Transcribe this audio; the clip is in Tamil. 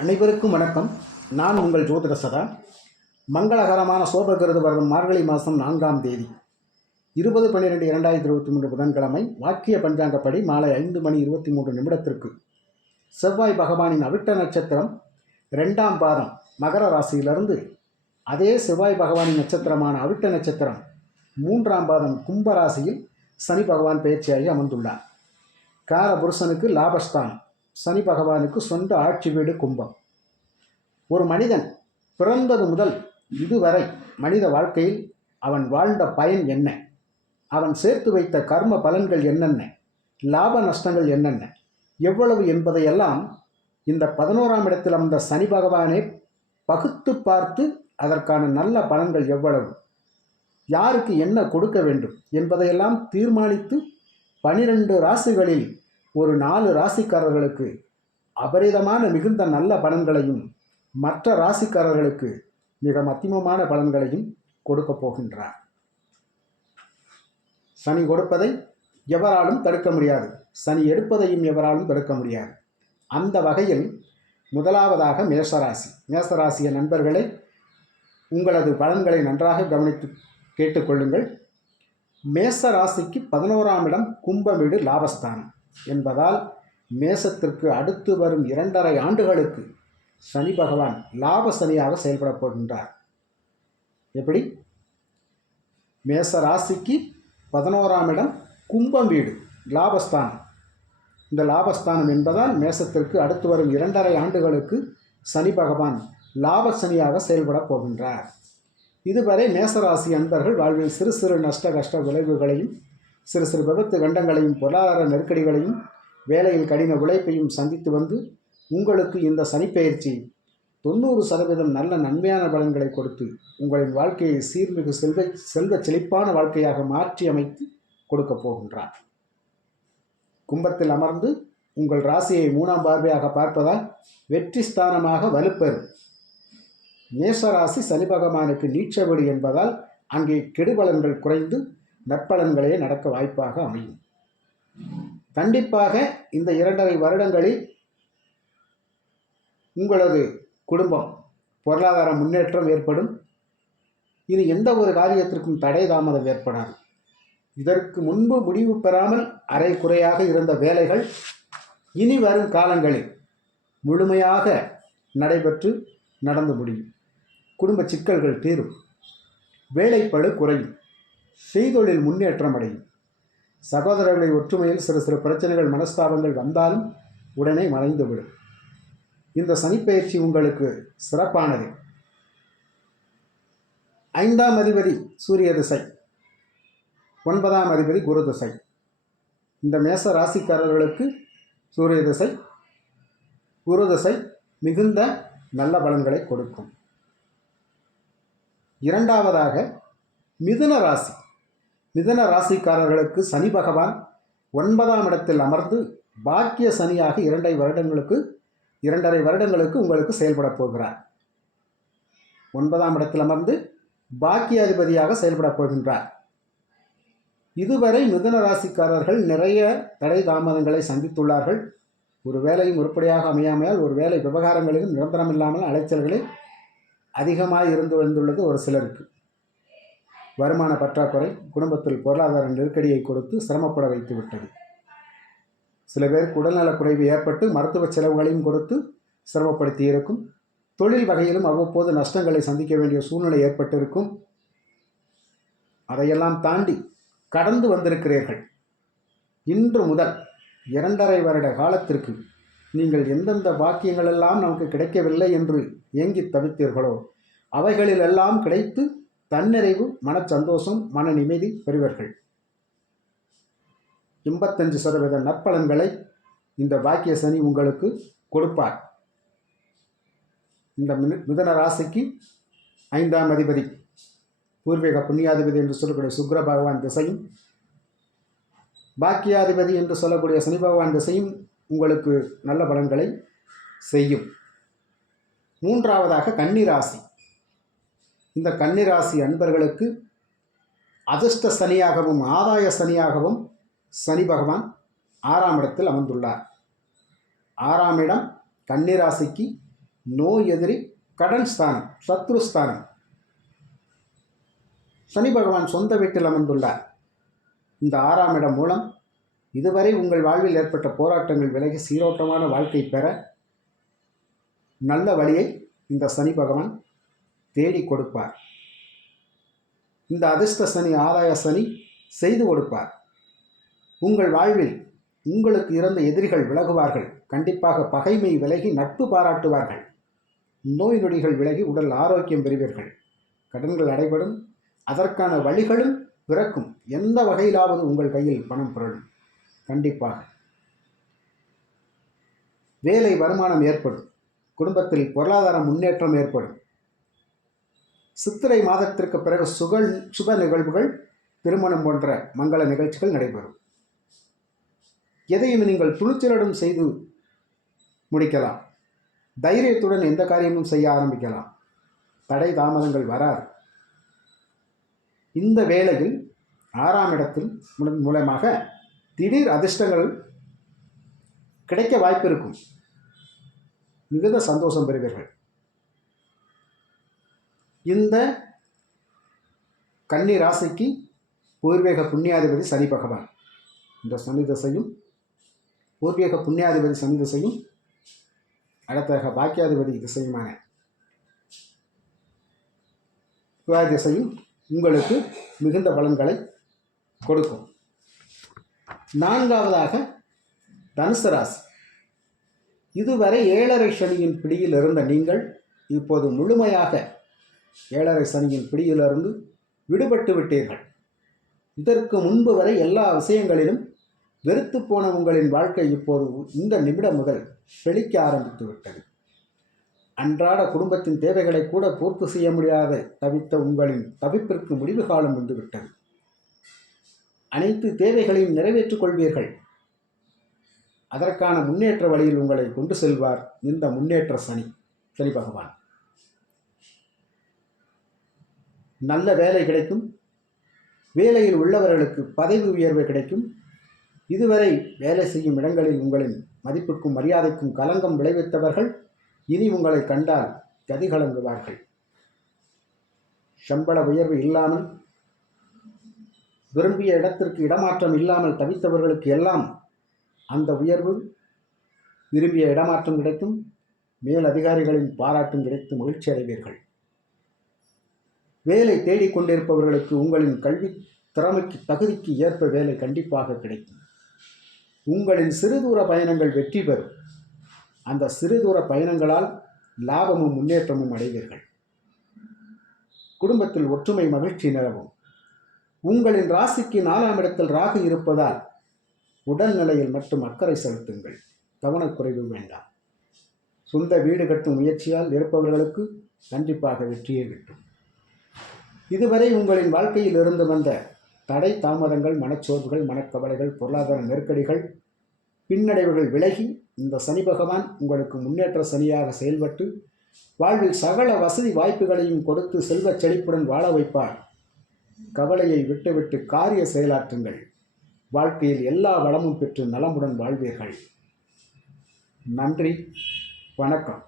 அனைவருக்கும் வணக்கம். நான் உங்கள் ஜோதிட சதா. மங்களகரமான சோபகிருது வருடம் மார்கழி மாதம் 4ஆம் தேதி 20/12/2023 புதன்கிழமை வாக்கிய பஞ்சாங்கப்படி மாலை 5:23 செவ்வாய் பகவானின் அவிட்ட நட்சத்திரம் 2ஆம் பாதம் மகர ராசியிலிருந்து அதே செவ்வாய் பகவானின் நட்சத்திரமான அவிட்ட நட்சத்திரம் 3ஆம் பாதம் கும்ப ராசியில் சனி பகவான் பயிற்சியாகி அமர்ந்துள்ளார். கார புருஷனுக்கு லாபஸ்தானம், சனி பகவானுக்கு சொந்த ஆட்சி வீடு கும்பம். ஒரு மனிதன் பிறந்தது முதல் இதுவரை மனித வாழ்க்கையில் அவன் வாழ்ந்த பயன் என்ன, அவன் சேர்த்து வைத்த கர்ம பலன்கள் என்னென்ன, லாப நஷ்டங்கள் என்னென்ன, எவ்வளவு என்பதையெல்லாம் இந்த 11ஆம் இடத்தில் அமர்ந்த சனி பகவானே பகுத்து பார்த்து அதற்கான நல்ல பலன்கள் எவ்வளவு, யாருக்கு என்ன கொடுக்க வேண்டும் என்பதையெல்லாம் தீர்மானித்து 12 ராசிகளில் ஒரு 4 ராசிக்காரர்களுக்கு அபரிதமான மிகுந்த நல்ல பலன்களையும் மற்ற ராசிக்காரர்களுக்கு மிக மத்தியமமான பலன்களையும் கொடுக்க போகின்றார். சனி கொடுப்பதை எவராலும் தடுக்க முடியாது, சனி எடுப்பதையும் எவராலும் தடுக்க முடியாது. அந்த வகையில் முதலாவதாக மேஷராசி. மேஷராசிய நண்பர்களே, உங்களது பலன்களை நன்றாக கவனித்து கேட்டுக்கொள்ளுங்கள். மேச ராசிக்கு 11ஆம் இடம் கும்ப வீடு லாபஸ்தானம் என்பதால் மேசத்திற்கு அடுத்து வரும் 2.5 ஆண்டுகளுக்கு சனி பகவான் லாப சனியாக செயல்பட போகின்றார். எப்படி? மேச ராசிக்கு 11ஆம் இடம் கும்பம் வீடு லாபஸ்தானம். இந்த லாபஸ்தானம் என்பதால் மேசத்திற்கு அடுத்து வரும் 2.5 ஆண்டுகளுக்கு சனி பகவான் லாப சனியாக செயல்பட போகின்றார். இதுவரை மேசராசி அன்பர்கள் வாழ்வில் சிறு சிறு நஷ்ட கஷ்ட விளைவுகளையும் சிறு சிறு விபத்து கண்டங்களையும் பொருளாதார நெருக்கடிகளையும் வேலையில் கடின உழைப்பையும் சந்தித்து வந்து உங்களுக்கு இந்த சனிப்பெயர்ச்சி 90% நல்ல நன்மையான பலன்களை கொடுத்து உங்களின் வாழ்க்கையை சீர்மிகு செல்வ செழிப்பான வாழ்க்கையாக மாற்றி அமைத்து கொடுக்க போகின்றார். கும்பத்தில் அமர்ந்து உங்கள் ராசியை 3ஆம் பார்வையாக பார்ப்பதால் வெற்றி ஸ்தானமாக வலுப்பெறும். மேஷராசி சனி பகவானுக்கு நீச்ச வீடு என்பதால் அங்கே கெடுபலன்கள் குறைந்து நற்பலன்களே நடக்க வாய்ப்பாக அமையும். கண்டிப்பாக இந்த 2.5 வருடங்களில் உங்களது குடும்பம் பொருளாதார முன்னேற்றம் ஏற்படும். இனி எந்த ஒரு காரியத்திற்கும் தடை தாமதம் ஏற்படாது. இதற்கு முன்பு முடிவு பெறாமல் அரை குறையாக இருந்த வேலைகள் இனி வரும் காலங்களில் முழுமையாக நடைபெற்று நடந்து முடியும். குடும்ப சிக்கல்கள் தீரும், வேலைப்பளு குறையும், செய்தொழில் முன்னேற்றம் அடையும். சகோதரர்களை ஒற்றுமையில் சிறு சிறு பிரச்சனைகள் மனஸ்தாபங்கள் வந்தாலும் உடனே மறைந்துவிடும். இந்த சனிப்பெயர்ச்சி உங்களுக்கு சிறப்பானது. 5ஆம் அதிபதி சூரிய திசை, 9ஆம் அதிபதி குரு திசை. இந்த மேச ராசிக்காரர்களுக்கு சூரிய திசை குரு திசை மிகுந்த நல்ல பலன்களை கொடுக்கும். இரண்டாவதாக மிதுன ராசி. மிதுன ராசிக்காரர்களுக்கு சனி பகவான் 9ஆம் இடத்தில் அமர்ந்து பாக்கிய சனியாக 2.5 வருடங்களுக்கு உங்களுக்கு செயல்பட போகிறார். 9ஆம் இடத்தில் அமர்ந்து பாக்கிய அதிபதியாக செயல்பட போகின்றார். இதுவரை மிதுன ராசிக்காரர்கள் நிறைய தடை தாமதங்களை சந்தித்துள்ளார்கள். ஒரு வேலையும் உருப்படியாக அமையாமையால் ஒரு வேலை விவகாரங்களிலும் நிரந்தரம் இல்லாமல் அலைச்சல்களை அதிகமாக இருந்து வந்துள்ளது. ஒரு சிலருக்கு வருமான பற்றாக்குறை குடும்பத்தில் பொருளாதார நெருக்கடியை கொடுத்து சிரமப்பட வைத்து விட்டது. சில பேருக்கு உடல்நலக்குறைவு ஏற்பட்டு மருத்துவ செலவுகளையும் கொடுத்து சிரமப்படுத்தி இருக்கும். தொழில் வகையிலும் அவ்வப்போது நஷ்டங்களை சந்திக்க வேண்டிய சூழ்நிலை ஏற்பட்டிருக்கும். அதையெல்லாம் தாண்டி கடந்து வந்திருக்கிறீர்கள். இன்று முதல் 2.5 வருட காலத்திற்கு நீங்கள் எந்தெந்த பாக்கியங்களெல்லாம் நமக்கு கிடைக்கவில்லை என்று ஏங்கி தவித்தீர்களோ அவைகளிலெல்லாம் கிடைத்து தன்னிறைவு, மனச்சந்தோஷம், மன நிம்மதி பெறுவீர்கள். 85% நற்பலன்களை இந்த பாக்கிய சனி உங்களுக்கு கொடுப்பார். இந்த மிதுன ராசிக்கு 5ஆம் அதிபதி பூர்வீக புண்ணியாதிபதி என்று சொல்லக்கூடிய சுக்கிர பகவான் திசையும் பாக்கியாதிபதி என்று சொல்லக்கூடிய சனி பகவான் திசையும் உங்களுக்கு நல்ல பலன்களை செய்யும். மூன்றாவதாக கன்னிராசி. இந்த கன்னிராசி அன்பர்களுக்கு அதிர்ஷ்ட சனியாகவும் ஆதாய சனியாகவும் சனி பகவான் 6ஆம் இடத்தில் அமர்ந்துள்ளார். 6ஆம் இடம் கன்னிராசிக்கு நோய் எதிரி, கடன் ஸ்தானம், சத்ருஸ்தானம். சனி பகவான் சொந்த வீட்டில் அமர்ந்துள்ளார். இந்த 6ஆம் இடம் மூலம் இதுவரை உங்கள் வாழ்வில் ஏற்பட்ட போராட்டங்கள் விலகி சீரோட்டமான வாழ்க்கை பெற நல்ல வழியை இந்த சனி பகவான் தேடி கொடுப்பார். இந்த அதிர்ஷ்ட சனி, ஆதாய சனி செய்து கொடுப்பார். உங்கள் வாழ்வில் உங்களுக்கு இருந்த எதிரிகள் விலகுவார்கள். கண்டிப்பாக பகைமை விலகி நட்பு பாராட்டுவார்கள். நோய் நொடிகள் விலகி உடல் ஆரோக்கியம் பெறுவீர்கள். கடன்கள் அடைபடும். அதற்கான வழிகளும் பிறக்கும். எந்த வகையிலாவது உங்கள் கையில் பணம் புரளும். கண்டிப்பாக வேலை வருமானம் ஏற்படும். குடும்பத்தில் பொருளாதார முன்னேற்றம் ஏற்படும். சித்திரை மாதத்திற்கு பிறகு சுப நிகழ்வுகள், திருமணம் போன்ற மங்கள நிகழ்ச்சிகள் நடைபெறும். எதையும் நீங்கள் துணிச்சலுடன் செய்து முடிக்கலாம். தைரியத்துடன் எந்த காரியமும் செய்ய ஆரம்பிக்கலாம். தடை தாமதங்கள் வராது. இந்த வேளையில் 6ஆம் இடத்தில் மூலமாக திடீர் அதிர்ஷ்டங்கள் கிடைக்க வாய்ப்பு இருக்கும். மிகுந்த சந்தோஷம் பெறுவீர்கள். இந்த கன்னி ராசிக்கு பூர்வீக புண்ணியாதிபதி சனி பகவான். இந்த சனி திசையும் பூர்வீக புண்ணியாதிபதி சனி திசையும் அடுத்ததாக பாக்கியாதிபதி திசையுமான செவ்வாய் திசையும் உங்களுக்கு மிகுந்த பலன்களை கொடுக்கும். 4ஆவதாக தனுசு ராசி. இதுவரை 7.5 சனியின் பிடியில் இருந்த நீங்கள் இப்போது முழுமையாக 7.5 சனியின் பிடியிலிருந்து விடுபட்டு விட்டீர்கள். இதற்கு முன்பு வரை எல்லா விஷயங்களிலும் வெறுத்து போன உங்களின் வாழ்க்கை இப்போது இந்த நிமிடம் முதல் செழிக்க ஆரம்பித்து விட்டது. அன்றாட குடும்பத்தின் தேவைகளை கூட பூர்த்தி செய்ய முடியாத தவித்த உங்களின் தவிப்பிற்கு முடிவு காலம் வந்துவிட்டது. அனைத்து தேவைகளையும் நிறைவேற்றிக் கொள்வீர்கள். அதற்கான முன்னேற்ற வழியில் உங்களை கொண்டு செல்வார் இந்த முன்னேற்ற சனி பகவான். நல்ல வேலை கிடைக்கும். வேலையில் உள்ளவர்களுக்கு பதவி உயர்வு கிடைக்கும். இதுவரை வேலை செய்யும் இடங்களில் உங்களின் மதிப்புக்கும் மரியாதைக்கும் களங்கம் விளைவித்தவர்கள் இனி உங்களை கண்டால் கதிகலங்குவார்கள். சம்பள உயர்வு இல்லாமல், விரும்பிய இடத்திற்கு இடமாற்றம் இல்லாமல் தவித்தவர்களுக்கு எல்லாம் அந்த உயர்வு, விரும்பிய இடமாற்றம் கிடைக்கும். மேல் அதிகாரிகளின் பாராட்டும் கிடைத்து மகிழ்ச்சி அடைவீர்கள். வேலை தேடிக்கொண்டிருப்பவர்களுக்கு உங்களின் கல்வி திறமைக்கு தகுதிக்கு ஏற்ப வேலை கண்டிப்பாக கிடைக்கும். உங்களின் சிறுதூர பயணங்கள் வெற்றி பெறும். அந்த சிறுதூர பயணங்களால் லாபமும் முன்னேற்றமும் அடைவீர்கள். குடும்பத்தில் ஒற்றுமை மகிழ்ச்சி நிலவும். உங்களின் ராசிக்கு 4ஆம் இடத்தில் ராகு இருப்பதால் உடல்நிலையில் மட்டும் அக்கறை செலுத்துங்கள். கவனக்குறைவு வேண்டாம். சொந்த வீடு கட்டும் முயற்சியால் இருப்பவர்களுக்கு கண்டிப்பாக வெற்றியை கிட்டும். இதுவரை உங்களின் வாழ்க்கையில் இருந்து வந்த தடை தாமதங்கள், மனச்சோர்வுகள், மனக்கவலைகள், பொருளாதார நெருக்கடிகள், பின்னடைவுகள் விலகி இந்த சனி பகவான் உங்களுக்கு முன்னேற்ற சனியாக செயல்பட்டு வாழ்வில் சகல வசதி வாய்ப்புகளையும் கொடுத்து செல்வச் செழிப்புடன் வாழ வைப்பார். கவலையை விட்டுவிட்டு காரிய செயலாற்றுங்கள். வாழ்க்கையில் எல்லா வளமும் பெற்று நலமுடன் வாழ்வீர்கள். நன்றி, வணக்கம்.